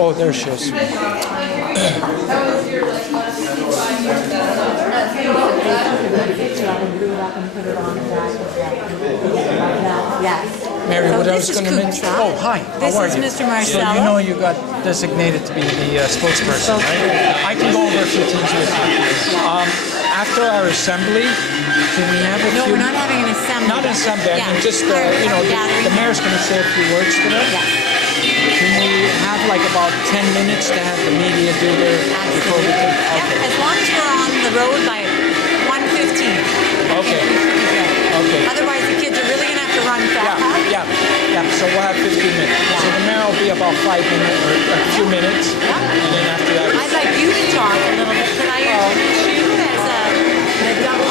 Oh, there she is. Mary, what I was going to mention. Oh, hi. This How are is you? Mr. Marcello. So you know you got designated to be the spokesperson, right? I can go over a few things with you. After our assembly, can we have a few? No, we're not having an assembly. Not an assembly. I mean, just the mayor's going to say a few words today. Yeah. Can we have like about 10 minutes to have the media do their before we take? Okay. Yeah, as long as we're on the road by 1:15. Okay. Okay. Otherwise, the kids are really going to have to run fast. Yeah. So we'll have 15 minutes. Yeah. So the mayor will be about 5 minutes or a few minutes, and then after that. I'd like you to talk a little bit. Can I introduce you as a double?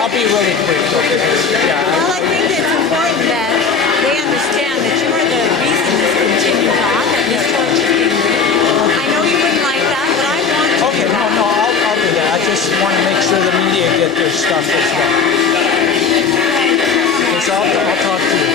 I'll be really quick. Okay. Yeah. Well, I think it's important that they understand that you are the reason this continues on, that this torch is being moved. I know you wouldn't like that, but I want to. Okay, no, I'll do that. I just want to make sure the media get their stuff as well. So I'll talk to you.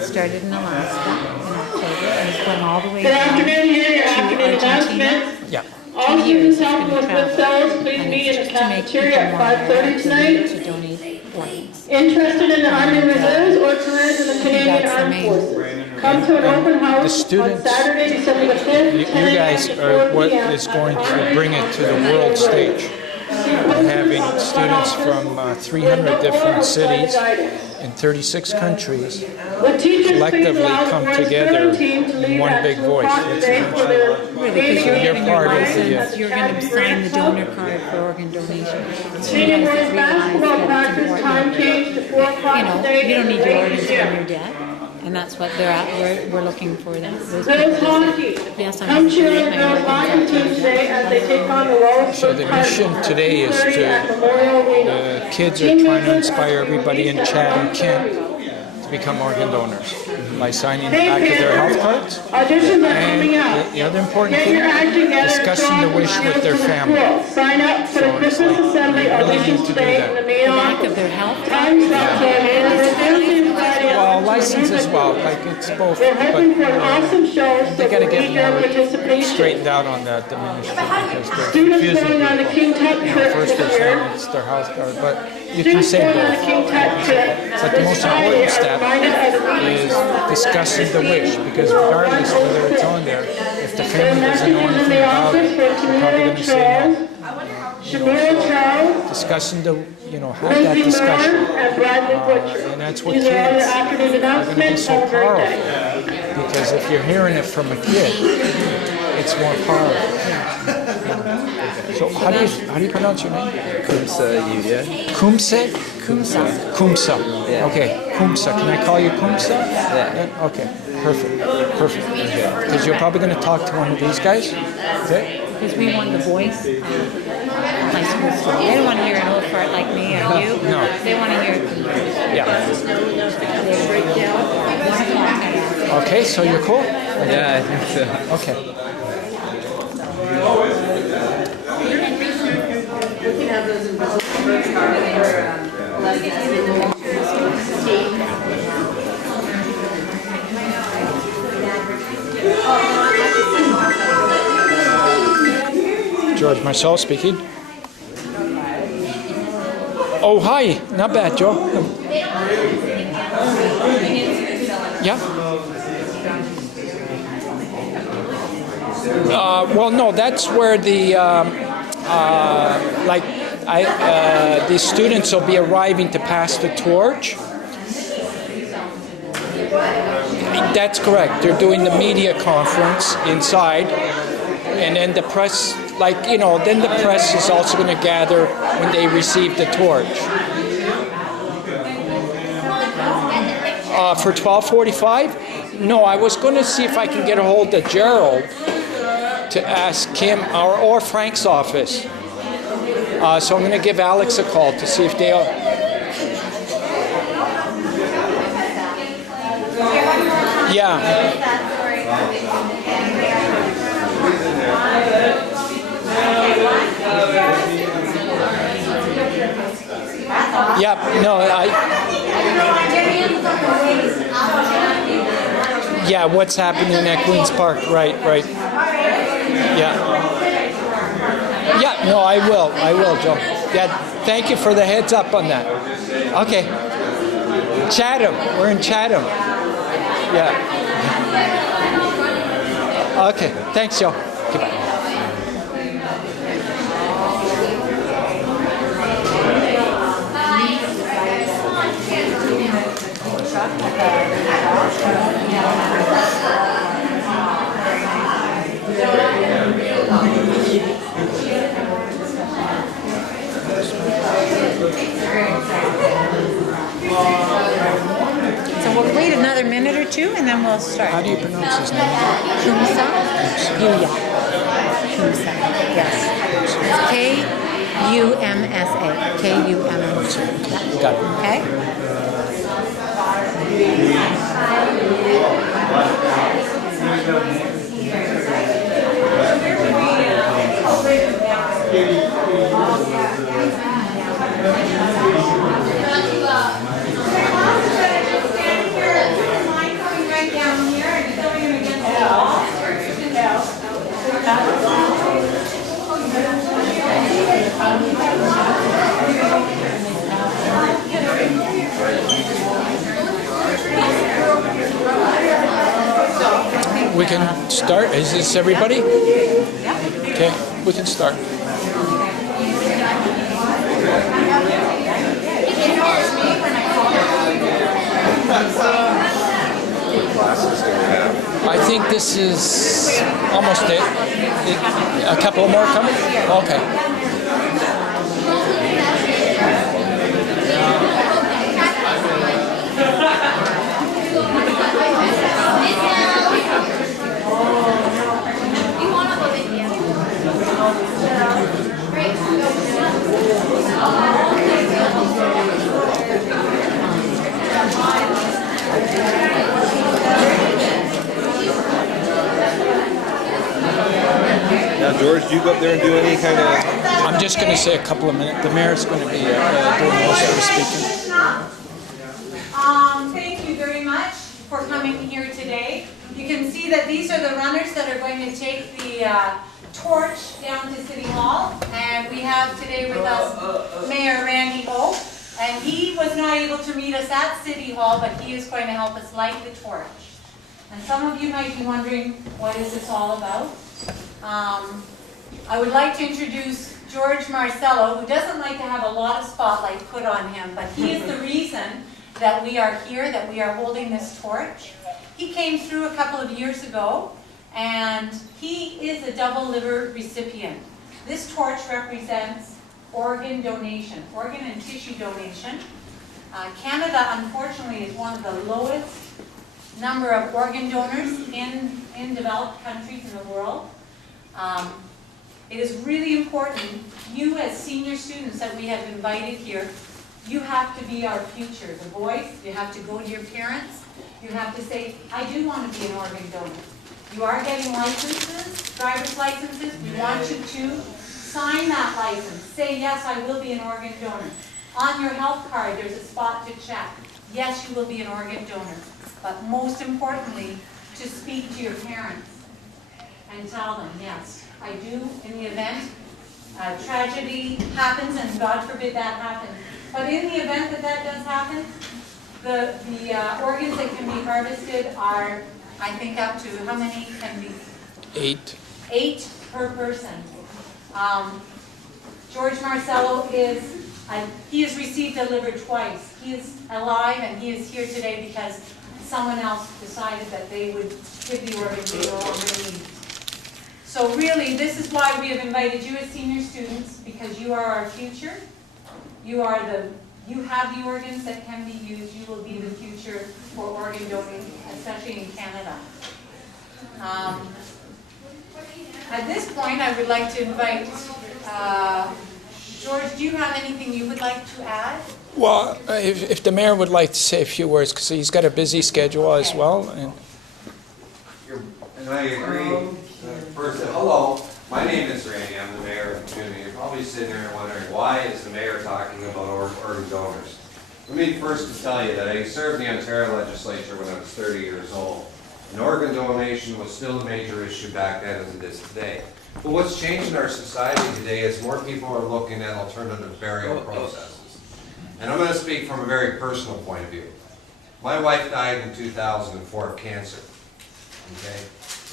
Started in Alaska in October and it's going all the way Good down afternoon, here are your afternoon to announcements. Argentina. Yeah. All students helping with themselves, please meet in the cafeteria at 5:30 tonight. To donate planes. Interested in the Army Reserves or careers in the Canadian Armed Forces? Come to an open house on students, Saturday, December the 5th, You 10 guys a.m. to are 4 what p.m. is going to bring it to the world stage. We're having students from 300 different cities in 36 countries collectively come together in one big voice. You're part of the... You're going to sign the donor card for organ donation. Senior boys basketball practice time changed to 4 o'clock today. You don't need your organs when you're dead. And that's what they're at. We're looking for that. Those Girls people. hockey. Yes, I'm Come cheer going the to girls hockey team today as they take on the Wallace. So the mission today is the kids are trying to inspire everybody in Chatham, Kent to become organ donors by signing the back of their health cards. Auditions are coming out. And the other important Get thing, your act together. discussing the wish with their family. Sign up for the Christmas Assembly auditions today in the main back office. of their health. Time slots are available Thursday and Friday. Well, license as well, like it's both, We're hoping for an but awesome show, so they gotta we get need your more participation. straightened out on that, the ministry, because they're Students confusing going on the people. King Tut trip First this they're year. saying it's their house card, but you can Students say going on the both. King Tut trip But the most important step is discussing the wish, because regardless of whether it's on there, if the family doesn't know anything about it, they're probably going to say no. Shamira Charles, Discussing the, have that Lindsay discussion. Moore, and Bradley Butcher. And that's what These kids are all your afternoon are going to be announcements. so Have a great powerful. day. Because if you're hearing it from a kid, it's more powerful. So how do you pronounce your name? Kumsa, yeah? Kumse? Kumsa. Kumsa. Yeah. Okay, Kumsa. Can I call you Kumsa? Yeah. Okay, perfect. Perfect. Because you're probably going to talk to one of these guys. Okay? Because we want the voice high school student. They don't want to hear an old fart like me or you. No. They want to hear it from you. Yeah. Okay, so you're cool? Yeah, I think so. Okay. George Marcello speaking. Oh, hi. Not bad, Joe. Yeah? Well, no, that's where the, the students will be arriving to pass the torch. That's correct. They're doing the media conference inside, and then the press, then the press is also going to gather when they receive the torch. For 12:45? No, I was going to see if I can get a hold of Gerald to ask him, or Frank's office. So I'm going to give Alex a call to see if they are. Yeah. Yeah, what's happening at Queen's Park? Right. Yeah. Yeah, no, I will, Joe. Yeah, thank you for the heads up on that. Okay. Chatham, we're in Chatham. Yeah. Okay, thanks, Joe. Okay, bye. So we'll wait another minute or two and then we'll start. How do you pronounce his name? Kumsa? Yuya. Kumsa, yes. K-U-M-S-A. K-U-M-S-A. Got it. Okay? We can start. Is this everybody? Okay, we can start. I think this is almost it. A couple more coming? Okay. Now, George, do you go up there and do any kind of... I'm just going to say a couple of minutes. The mayor's going to be doing most of the speaking. Thank you very much for coming here today. You can see that these are the runners that are going to take the torch down to City Hall. And we have today with us Mayor Randy O. And he was not able to meet us at City Hall, but he is going to help us light the torch. And some of you might be wondering, what is this all about? I would like to introduce George Marcello, who doesn't like to have a lot of spotlight put on him, but he is the reason that we are here, that we are holding this torch. He came through a couple of years ago, and he is a double liver recipient. This torch represents organ donation, organ and tissue donation. Canada, unfortunately, is one of the lowest number of organ donors in developed countries in the world. It is really important, you as senior students that we have invited here, you have to be our future. The boys, you have to go to your parents, you have to say, I do want to be an organ donor. You are getting licenses, driver's licenses, we want you to sign that license. Say, yes, I will be an organ donor. On your health card, there's a spot to check. Yes, you will be an organ donor. But most importantly, to speak to your parents and tell them, yes, I do in the event tragedy happens, and God forbid that happens. But in the event that that does happen, the organs that can be harvested are, I think, up to, how many can be? 8. 8 per person. George Marcello is, he has received a liver twice. He is alive and he is here today because someone else decided that they would give the organs they no longer need. So really, this is why we have invited you as senior students, because you are our future. You have the organs that can be used. You will be the future for organ donating, especially in Canada. At this point, I would like to invite, George, do you have anything you would like to add? Well, if the mayor would like to say a few words, because he's got a busy schedule as well. And I agree. First, hello, my name is Randy. I'm the mayor of the community. You're probably sitting there wondering, why is the mayor talking about organ donors? Let me first tell you that I served in the Ontario legislature when I was 30 years old. And organ donation was still a major issue back then as it is today. But what's changed in our society today is more people are looking at alternative burial processes. And I'm going to speak from a very personal point of view. My wife died in 2004 of cancer. Okay?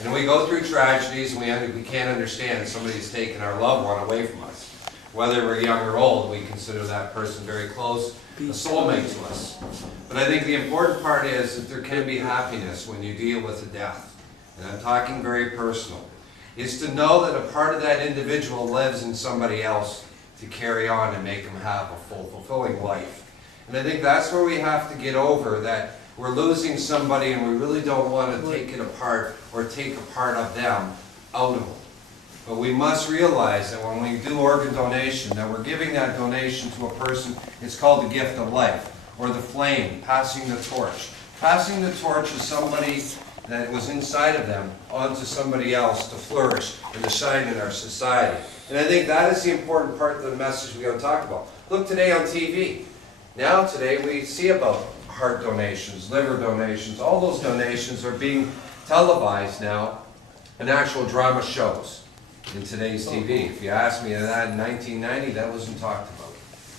And we go through tragedies and we can't understand somebody's taken our loved one away from us. Whether we're young or old, we consider that person very close, a soulmate to us. But I think the important part is that there can be happiness when you deal with a death. And I'm talking very personal. Is to know that a part of that individual lives in somebody else to carry on and make them have a full, fulfilling life. And I think that's where we have to get over that we're losing somebody and we really don't want to take it apart or take a part of them out of them. But we must realize that when we do organ donation, that we're giving that donation to a person. It's called the gift of life, or the flame, passing the torch. Passing the torch is somebody that was inside of them onto somebody else to flourish and to shine in our society. And I think that is the important part of the message we're going to talk about. Look today on TV. Now today we see about heart donations, liver donations. All those donations are being televised now in actual drama shows in today's TV. If you asked me that in 1990, that wasn't talked about.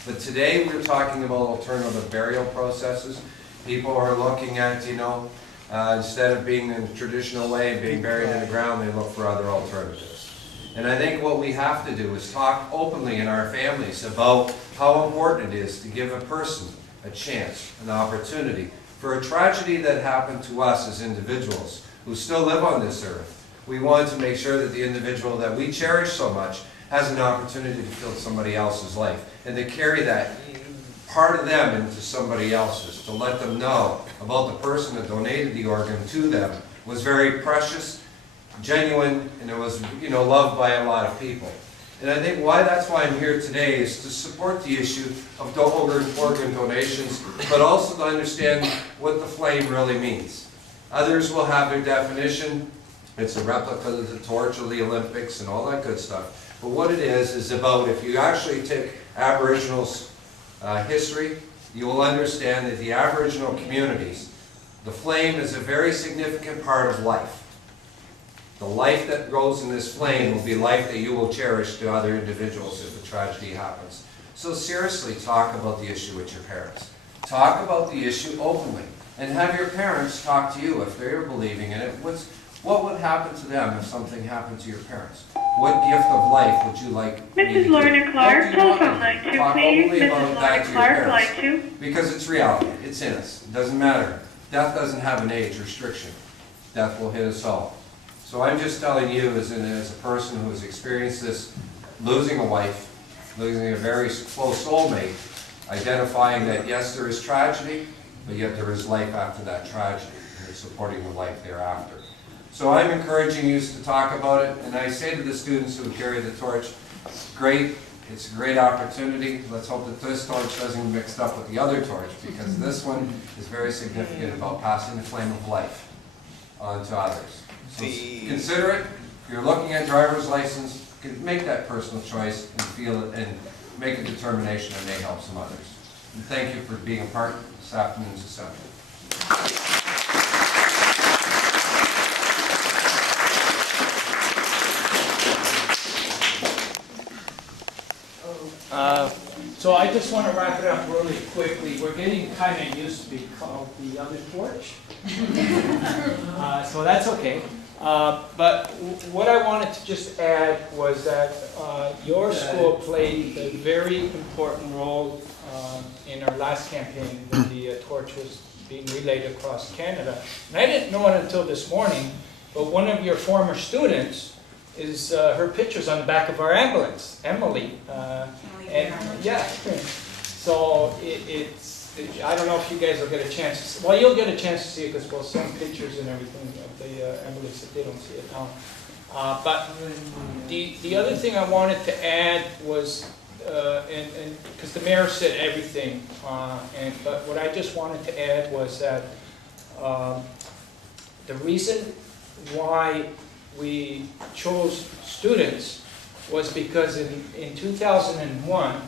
But today we're talking about alternative burial processes. People are looking at, instead of being in the traditional way, being buried in the ground, they look for other alternatives. And I think what we have to do is talk openly in our families about how important it is to give a person a chance, an opportunity, for a tragedy that happened to us as individuals who still live on this earth. We want to make sure that the individual that we cherish so much has an opportunity to fill somebody else's life and to carry that part of them into somebody else's, to let them know about the person that donated the organ to them was very precious, genuine, and it was, loved by a lot of people. And I think that's why I'm here today is to support the issue of organ donations, but also to understand what the flame really means. Others will have their definition. It's a replica of the torch of the Olympics and all that good stuff. But what it is about, if you actually take Aboriginals' history, you will understand that the Aboriginal communities, the flame is a very significant part of life. The life that goes in this flame will be life that you will cherish to other individuals if a tragedy happens. So seriously, talk about the issue with your parents. Talk about the issue openly. And have your parents talk to you if they're believing in it. What would happen to them if something happened to your parents? What gift of life would you like me to Mrs. give? Lorna Clark, telephone line 2, Talk please. openly Mrs. about Lorna that to your Clark, line parents. 2. Because it's reality. It's in us. It doesn't matter. Death doesn't have an age restriction. Death will hit us all. So I'm just telling you as a person who has experienced this, losing a wife, losing a very close soulmate, identifying that yes, there is tragedy, but yet there is life after that tragedy, and it's supporting the life thereafter. So I'm encouraging you to talk about it, and I say to the students who carry the torch, great, it's a great opportunity. Let's hope that this torch doesn't get mixed up with the other torch, because this one is very significant about passing the flame of life on to others. So consider it. If you're looking at driver's license, make that personal choice and feel it and make a determination that may help some others. And thank you for being a part of this afternoon's assembly. So I just want to wrap it up really quickly. We're getting kind of used to be called the other torch. So that's okay. But what I wanted to just add was that your school played a very important role in our last campaign when the torch was being relayed across Canada. And I didn't know it until this morning, but one of your former students is her picture's on the back of our ambulance, Emily. Yeah, so I don't know if you guys will get a chance to, well, you'll get a chance to see it because we'll send pictures and everything of the ambulance if they don't see it now. But the other thing I wanted to add was, and because the mayor said everything, but what I just wanted to add was that the reason why we chose students was because in 2001,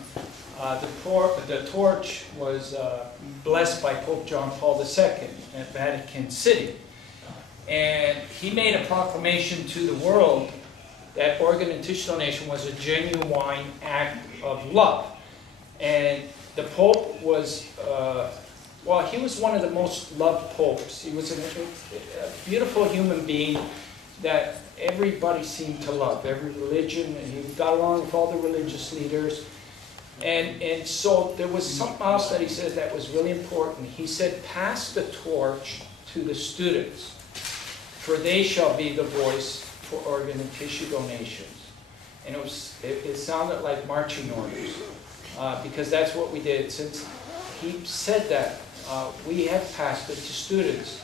the torch was blessed by Pope John Paul II at Vatican City. And he made a proclamation to the world that organ and tissue donation was a genuine act of love. And the Pope was, well, he was one of the most loved popes. He was a beautiful human being that everybody seemed to love, every religion, and he got along with all the religious leaders. And so there was something else that he said that was really important. He said, pass the torch to the students, for they shall be the voice for organ and tissue donations. And it sounded like marching orders, because that's what we did. Since he said that, we have passed it to students.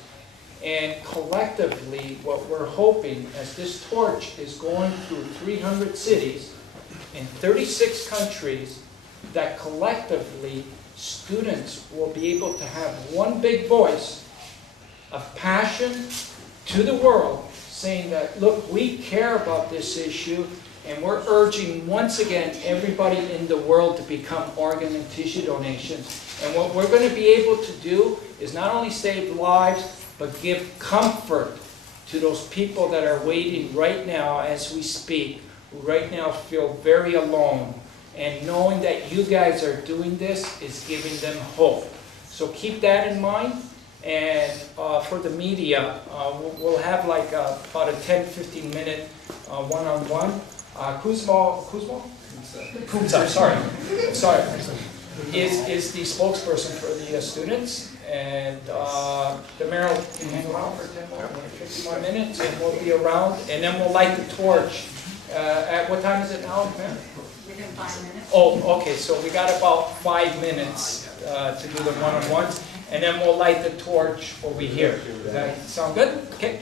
And collectively, what we're hoping, as this torch is going through 300 cities in 36 countries, that collectively students will be able to have one big voice of passion to the world, saying that, look, we care about this issue, and we're urging once again everybody in the world to become organ and tissue donations. And what we're going to be able to do is not only save lives, but give comfort to those people that are waiting right now as we speak, who right now feel very alone. And knowing that you guys are doing this is giving them hope. So keep that in mind. And for the media, we'll have like about a 10-15 minute one-on-one. Kuzma, sorry, is the spokesperson for the students. And the mayor will hang around for 10 more, 15 more minutes, and we'll be around. And then we'll light the torch. At what time is it now, Mayor? Within 5 minutes. Oh, okay, so we got about 5 minutes to do the one-on-ones, and then we'll light the torch over here. Does that sound good? Okay.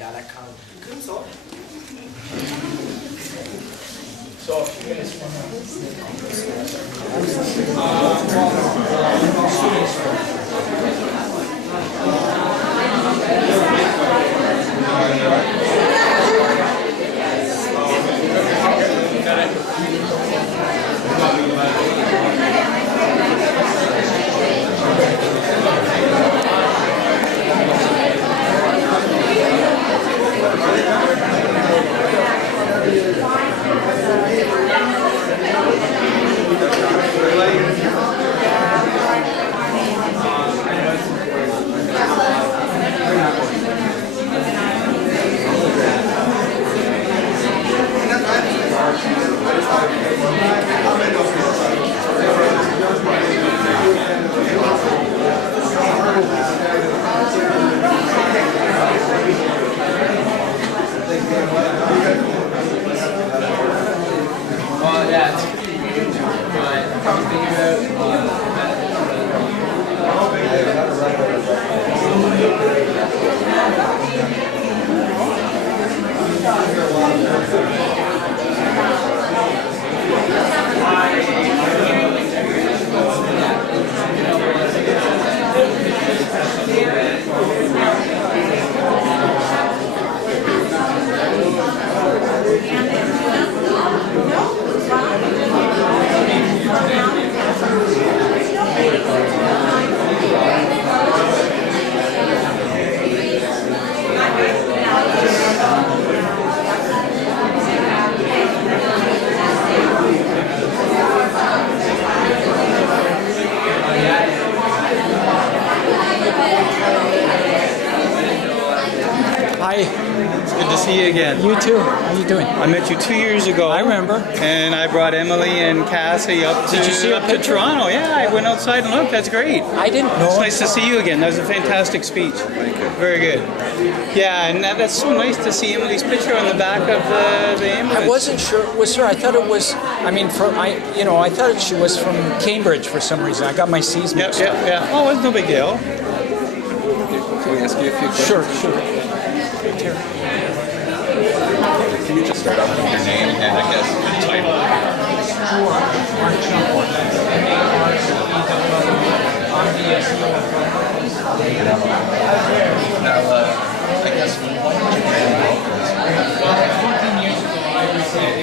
So, if you guys Again. You too. How you doing? I met you 2 years ago. I remember. And I brought Emily and Cassie up to, Did you see up to Toronto. Yeah, I went outside and looked. That's great. I didn't know. It's nice to see you again. That was a fantastic speech. Very good. Yeah, and that's so nice to see Emily's picture on the back of the ambulance. I wasn't sure it was her. I thought it was. I mean, I thought she was from Cambridge for some reason. I got my C's mixed up. Yeah. Oh, it's no big deal. Can we ask you a few questions? Sure. Can you just start off with your name and I guess your title? Now, I guess why did you get involved? 14 years ago, I received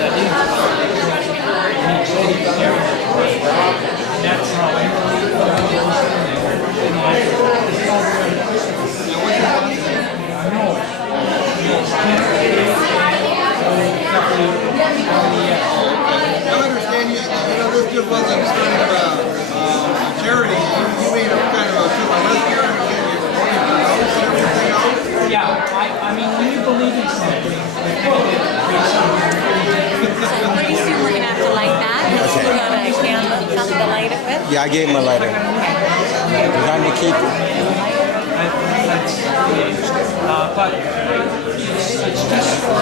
that is. And he said he was there. And that's how I understand you know, this just wasn't kind of a charity. You made a kind of a philanthropy and you're promoting the house and everything else. yeah, I mean, when you believe in something, Pretty soon we're gonna have to light that. You got a candle, something to light it with? Yeah, I gave him a letter. Designed to keep it. but it's just for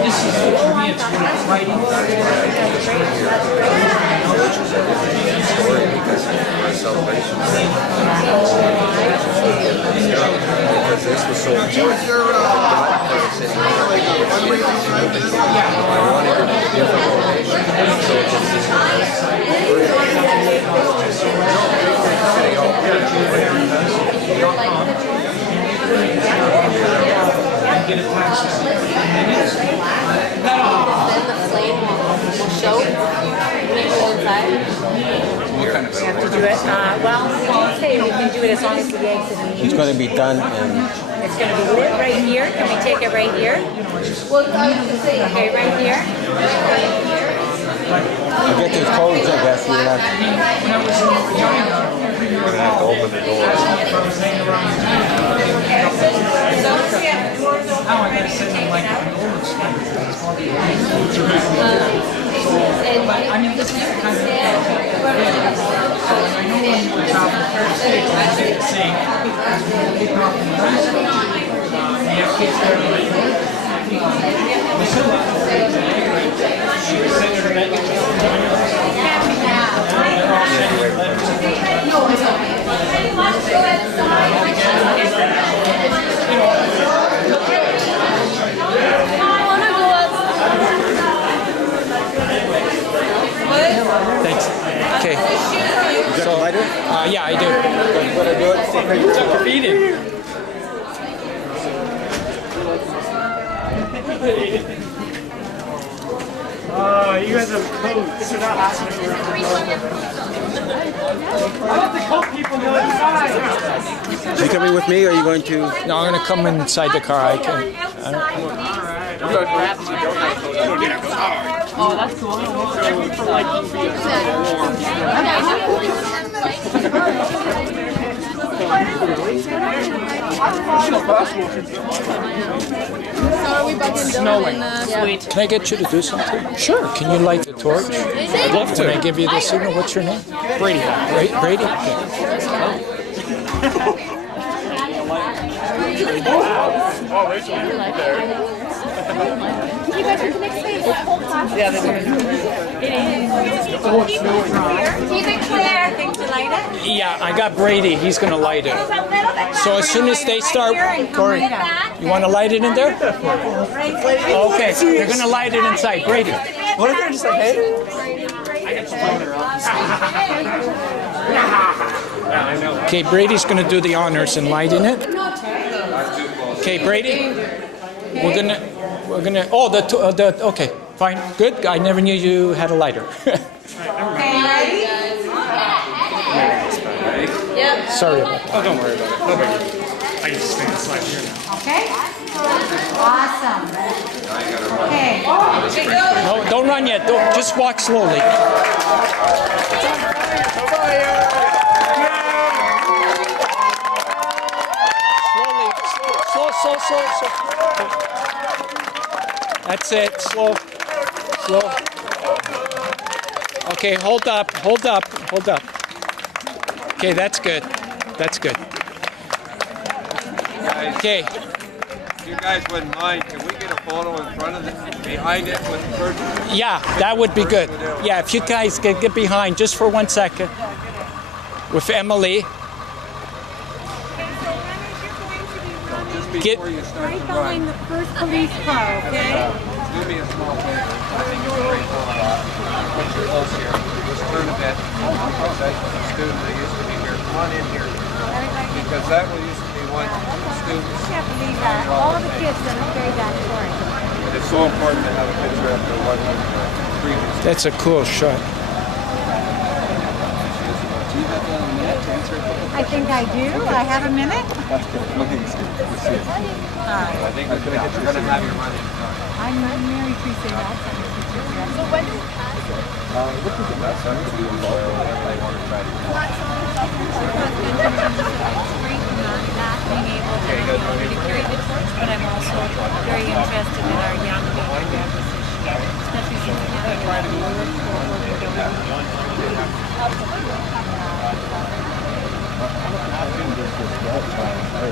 this is for me, it's worth writing. My salvation. Because this was so important. Is there like a fundraising drive for this? I wanted to give a donation. So it's And get a tax receipt. That'll help. Then the flame will show when you go inside. what kind of We have to do it, well, we can say we can do it as long as the eggs and It's going to be done and it's going to be lit right here. Can we take it right here? Well, I was just saying. Okay, right here. I get these codes, I guess. You're gonna have You're going to have to open the doors. Now I gotta send them like an old stuff. But I mean, this is the kind of thing. So I know when we travel to the States, I say the same. Because we have people up in the high school. We have kids there like Wasilla, she was Senator Megan. They're all sending letters. Thanks. Okay. you got a lighter? Yeah, I do. You want to do it? Feed him. Oh, you guys have coats. You're not asking for it. I let the coat people know inside. Are you coming with me or are you going to? No, I'm gonna come inside the car. I can. Oh, that's cool. For like Snowing. Can I get you to do something? Sure. Can you light the torch? I'd love to. Can I give you the signal? What's your name? Brady. Brady? Okay. You guys are the next phase. The whole class. Yeah, Keep it clear. Think to light it? Yeah, I got Brady. He's gonna light it. So as soon as they start, Corey, you want to light it in there? Okay, they're gonna light it inside. Brady. what if they're just like, hey? Okay, Brady's gonna do the honors in lighting it. Okay, Brady. We're gonna. Oh, okay, fine, good. I never knew you had a lighter. Okay, ready? Yep. Sorry about that. Oh, don't worry about it. No biggie. I can just stand slide here now. Okay. Awesome. Okay. No, don't run yet. Just walk slowly. Slowly. Slow. That's it. Slow. Okay, hold up. Okay, that's good. Okay. If you guys wouldn't mind, can we get a photo in front of it, behind it with the person? Yeah, that would be good. Yeah, if you guys could get behind just for 1 second with Emily. Get. Right behind the first police car, okay? Give me a small photo. I think it's a great photo. Put your close here. Just turn a bit. That's the student that used to be here. Come on in here. Because that one used to be one student. I can't believe that. All the kids that have carried that torch. it's so important to have a picture after one previous. That's a cool shot. I think I do. I have a minute. I think we're going to have your money. I'm Mary Teresa Jackson. So when did it pass? What does it matter? Some to be involved in whatever they want to try to do. Being able to carry the torch, but I'm also very interested in our young people, especially since we have a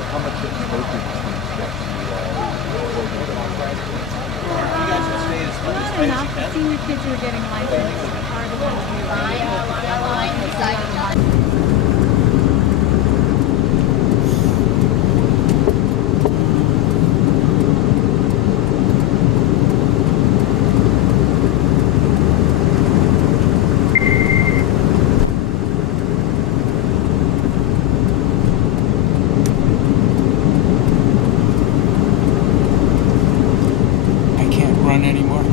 How much exposure enough. The senior kids who are getting licensed are the ones who I can't run anymore.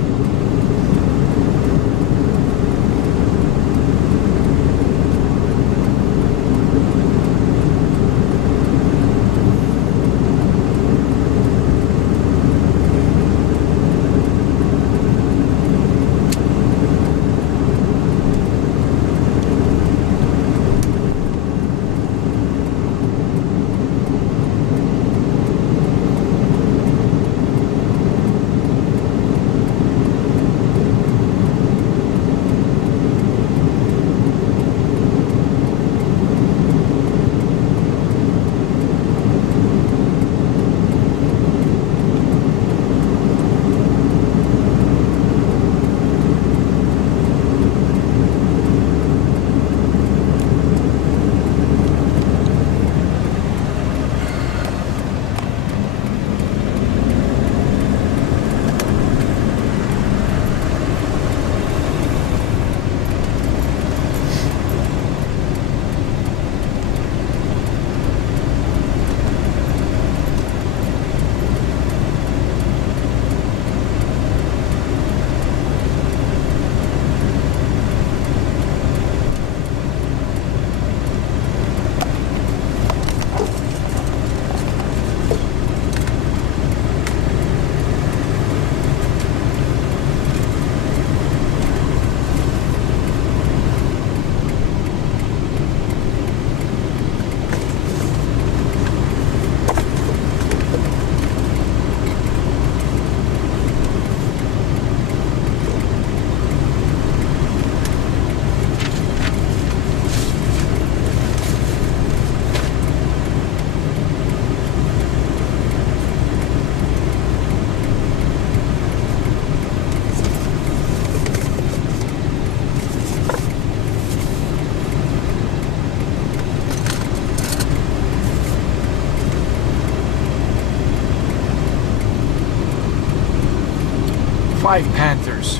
Five Panthers.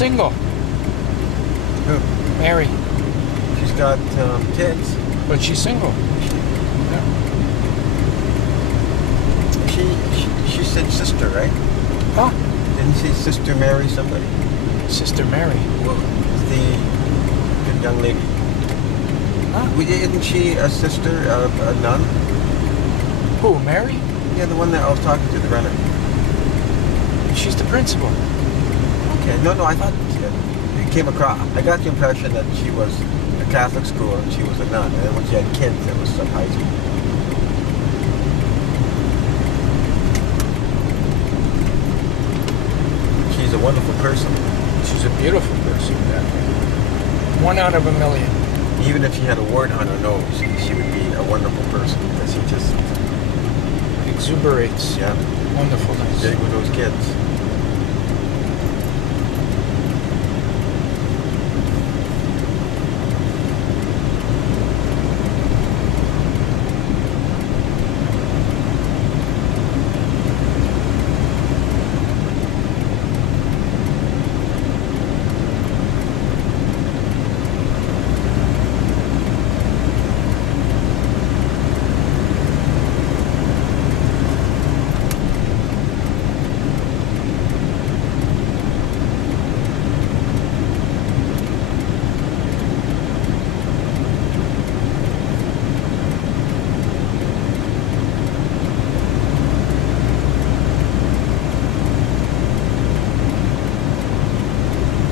single. Who? Mary. She's got kids. But she's single. Yeah. She said sister, right? Huh? Didn't she Sister Mary somebody? Sister Mary. Well, the young lady. Huh? Isn't she a sister of a nun? Who, Mary? Yeah, the one that I was talking to, the runner. She's the principal. Okay, no, I thought it came across. I got the impression that she was a Catholic school and she was a nun, and then when she had kids, it was some high school. She's a wonderful person. She's a beautiful person. Yeah. 1 out of a million. Even if she had a wart on her nose, she would be a wonderful person because she just Exuberates. yeah, Wonderfulness. big with those kids.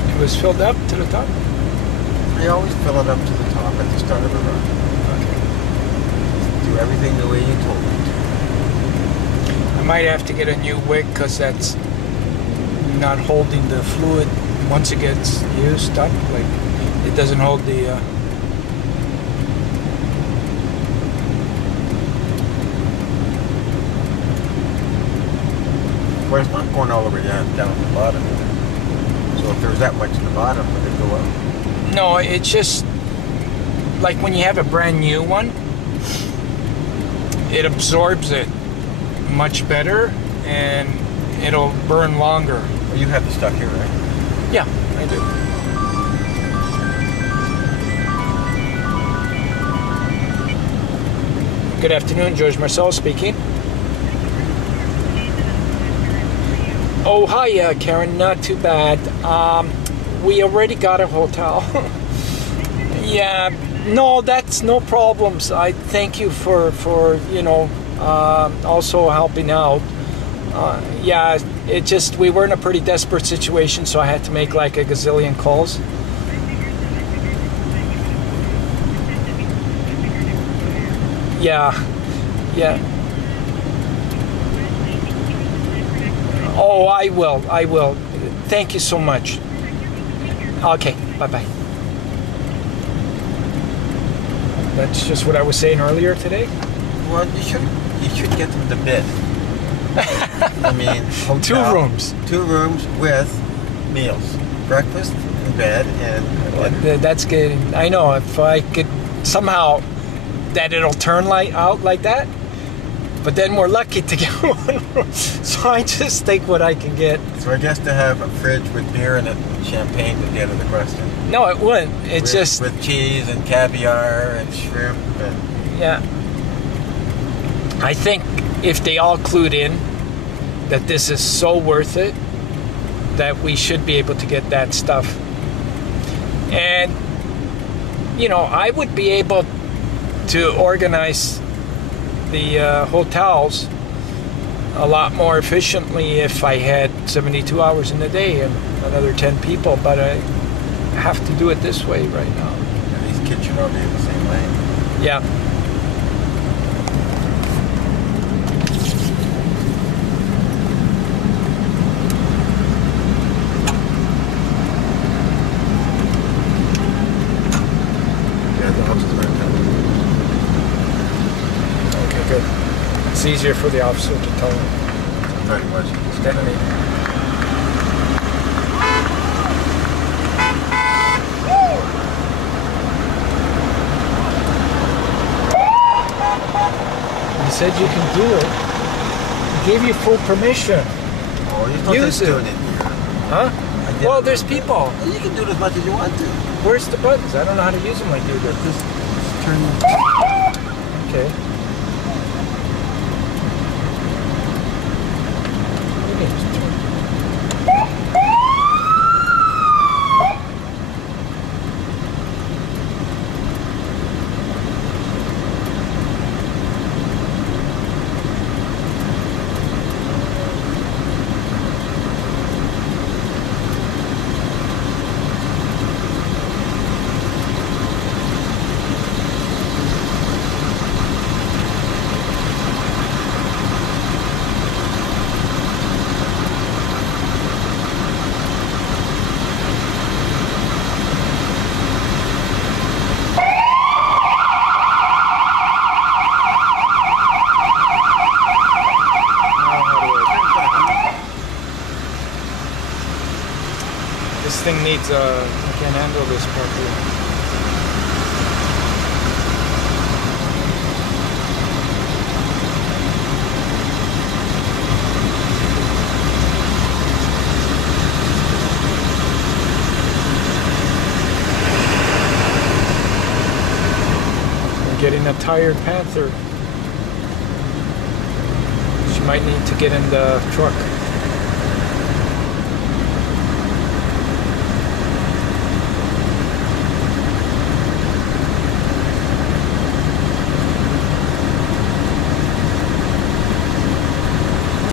It was filled up to the top. I always fill it up to the top at the start of a run. Do everything the way you told me to. I might have to get a new wig because that's not holding the fluid once it gets used up. Like it doesn't hold the. Well, it's not going all the way down to the bottom. So if there's that much in the bottom, would it go up? No, it's just like when you have a brand new one, it absorbs it much better and it'll burn longer. Well, you have the stuff here, right? Yeah, I do. Good afternoon, George Marcello speaking. Oh, hi, Karen. Not too bad. We already got a hotel. Yeah, no, that's no problems. I thank you for also helping out. Yeah, it just, we were in a pretty desperate situation, so I had to make like a gazillion calls. Yeah. Oh, I will. Thank you so much. Okay, bye-bye. That's just what I was saying earlier today. Well, you should get them to bid. I mean, hotel, 2 rooms. 2 rooms with meals, breakfast, and bed, and That's good. I know, if I could somehow that it'll turn out like that, but then we're lucky to get 1 room. So I just take what I can get. so I guess to have a fridge with beer in it and champagne would get in the question. No, it wouldn't. It's just with cheese and caviar and shrimp and yeah. I think if they all clued in that this is so worth it, that we should be able to get that stuff. And I would be able to organize the hotels a lot more efficiently if I had 72 hours in a day and another 10 people, but I have to do it this way right now. these kids should all be in the same lane. Yeah. Yeah, the officers aren't telling. Okay, good. It's easier for the officer to tell them. Very much. It's detonated. You said you can do it. I gave you full permission. Oh, you thought Use they it. doing it here. Huh? I Well, there's people. You can do it as much as you want to. Where's the buttons? I don't know how to use them like you do. Just turn them. Okay. This thing needs I can't handle this properly. We're getting a tired Panther. She might need to get in the truck.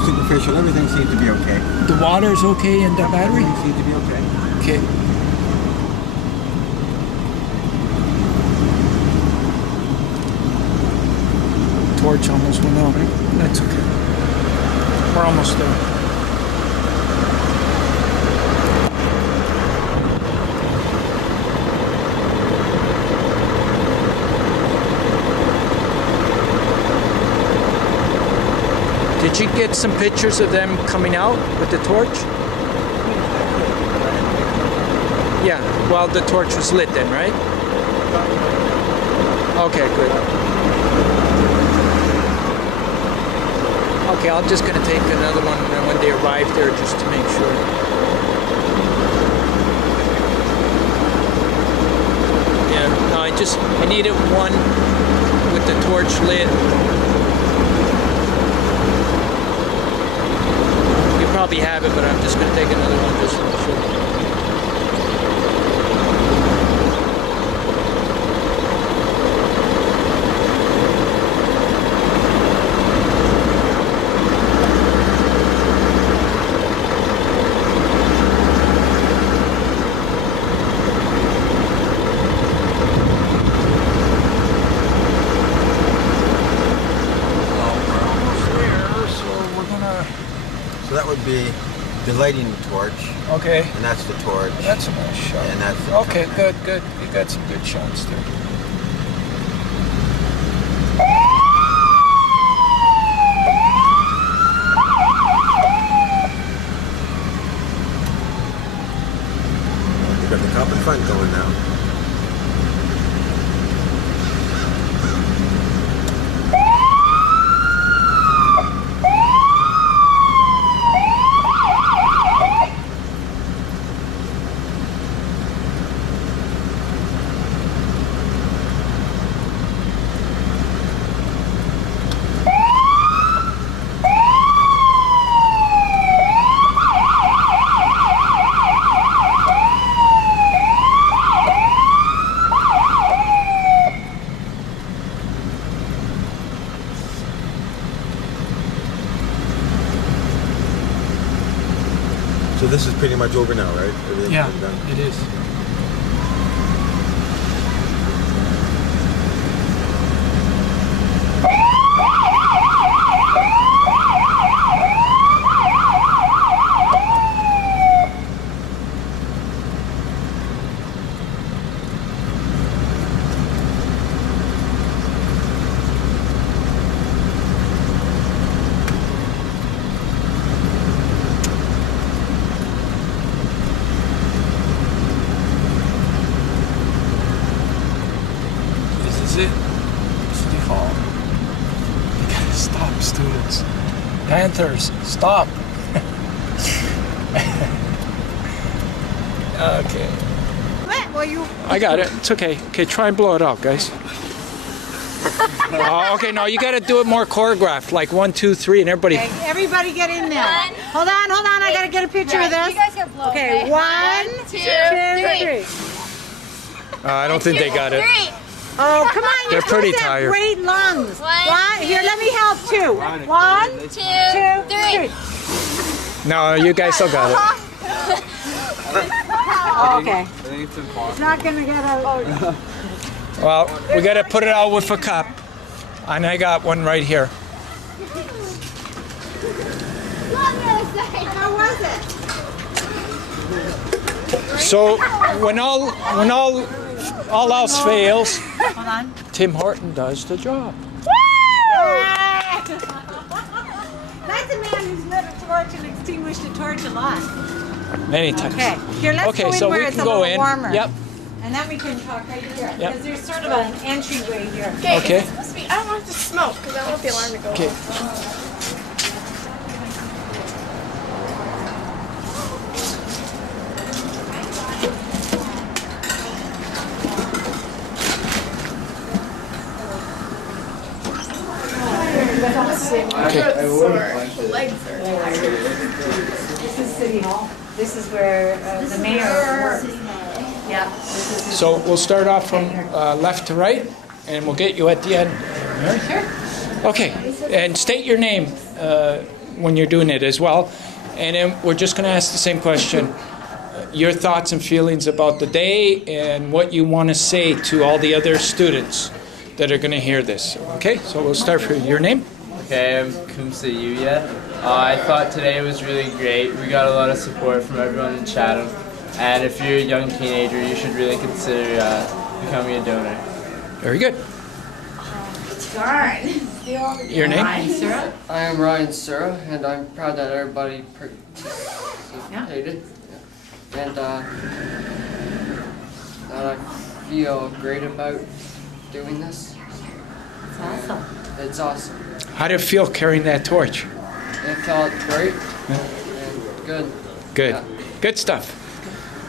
Superficial, everything seems to be okay. The water's okay in the battery? Everything seems to be okay. Okay. Torch almost went out, right? That's okay. We're almost there. Did you get some pictures of them coming out with the torch? Yeah, well, the torch was lit then, right? Okay, good. Okay, I'm just gonna take another one when they arrive there just to make sure. Yeah, no, I needed one with the torch lit. You probably have it, but I'm just gonna take another one just to make sure. Be the lighting the torch. Okay. And that's the torch. That's a nice shot. And that's the okay, good, good. You got some good shots there. You got the cop in front going now. So this is pretty much over now, right? Everything's been done. It is. It. City Hall. You gotta stop, students. Panthers, stop. Okay. Well, you. I got it. It's okay. Okay, try and blow it out, guys. Oh, okay, no, you got to do it more choreographed, like 1, 2, 3, and everybody. Okay, everybody get in there. Hold on. I gotta get a picture of this. You guys can blow. Okay, 1, 2, 3. I don't think they got it. Oh, come on, They're you're pretty supposed to have tired. great lungs. One, Here, let me help too. 1, 2, 3. No, you guys still got it. Oh, okay. I think it's impossible. It's not gonna get out. Well, we got to put it out with a cup. And I got one right here. How was it? So when all else fails, Hold on. Tim Horton does the job. That's a man who's lit a torch and extinguished a torch a lot. Many times. Okay, here, let's Okay, go in so where we it's can a go little in. warmer. Yep. And then we can talk right here. Yep. Because there's sort of an entryway here. Okay. It's supposed to be, I don't want it to smoke because I want the alarm to go Okay. off. Legs are tired. This is City Hall. This is where the mayor works. Yeah. This is So we'll start off from left to right, and we'll get you at the end. All right? Sure. Okay, and state your name when you're doing it as well. And then we're just going to ask the same question. Your thoughts and feelings about the day and what you want to say to all the other students that are going to hear this. Okay, so we'll start for your name. Okay, I'm Kumsa Yuya. I thought today was really great. We got a lot of support from everyone in Chatham. And if you're a young teenager, you should really consider becoming a donor. Very good. Darn. Your name? I am Ryan Sura, and I'm proud that everybody participated. And that I feel great about doing this. It's awesome. It's awesome. How do you feel carrying that torch? It felt great and good. Good. Yeah. Good stuff.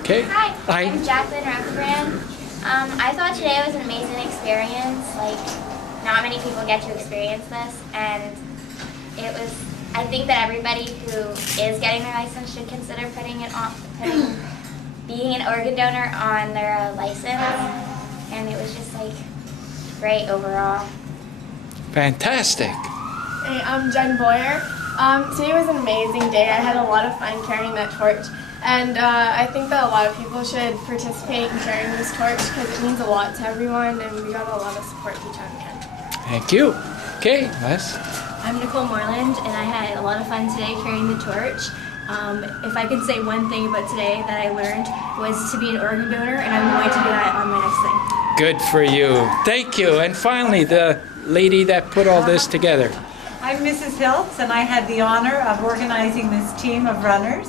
Okay. Hi, Hi. I'm Jacqueline Rockebrand. I thought today was an amazing experience. Like, not many people get to experience this, and it was. I think that everybody who is getting their license should consider putting being an organ donor on their license, and it was just like great overall. Fantastic. Hey, I'm Jen Boyer. Today was an amazing day. I had a lot of fun carrying that torch. And I think that a lot of people should participate in carrying this torch because it means a lot to everyone, and we got a lot of support each time we can. Thank you. Okay, Les. I'm Nicole Moreland, and I had a lot of fun today carrying the torch. If I could say one thing about today that I learned was to be an organ donor, and I'm going to do that on my next thing. Good for you. Thank you. And finally, the lady that put all this together. I'm Mrs. Hiltz, and I had the honor of organizing this team of runners.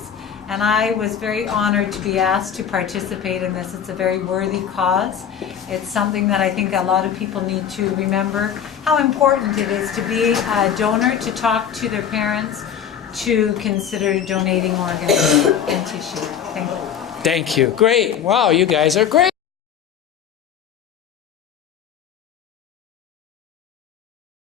And I was very honored to be asked to participate in this. It's a very worthy cause. It's something that I think a lot of people need to remember how important it is to be a donor, to talk to their parents, to consider donating organs and tissue. Thank you. Thank you. Great. Wow, you guys are great.